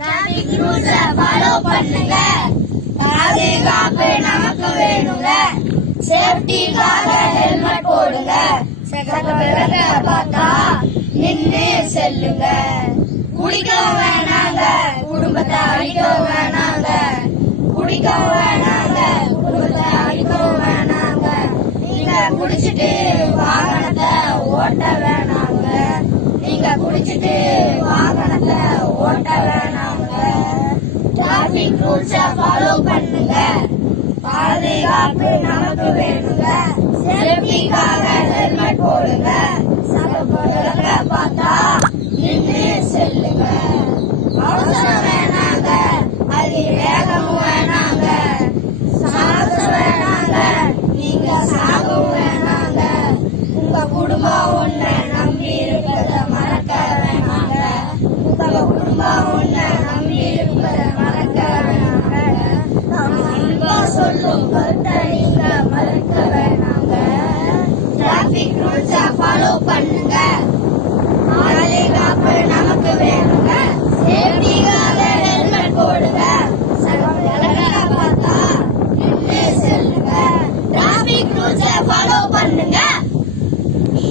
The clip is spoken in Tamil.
டிராபிக் ரூல்ஸ ஃபாலோ பண்ணுங்க. பாதுகாப்பு நமக்கு வேணுங்க. சேஃப்டிக்காக ஹெல்மெட் போடுங்க. சகல பார்த்தா நின்னு செல்லுங்க. குடிக்க வேணாங்க, குடும்பத்தை அழிக்க வேணாங்க. குடிக்க வேணாங்க, குடும்பத்தை அழிக்க வேணாங்க. நீங்க குடிச்சிட்டு வாகனத்தை ஓட்ட வேணாங்க. நீங்க குடிச்சிட்டு வாகனத்தை ஓட்ட வேணாங்க. டிராபிக் ரூல்ஸ ஃபாலோ பண்ணுங்க. பாதுகாப்பு நமக்கு வேணுங்க. சேஃப்டிக்காக ஹெல்மெட் போடுங்க. சகல பார்த்தா நின்று செல்லுங்க. அவசரம் வேணாங்க, அது வேகமும் வேணாங்க. சாகசம் வேணாங்க, நீங்க சாகவும் வேணாங்க. உங்க குடும்பம் ஒண்ணு நம்பி இருக்கிறத மறக்க வேணாங்க. உங்க குடும்பம் ஒண்ணு நம்பி இருக்கிறத மறக்க வேணாங்க. அன்பா சொல்லும் கருத்தை நீங்க மறக்க வேணாங்க. டிராபிக் ரூல்ஸ ஃபாலோ பண்ணுங்க.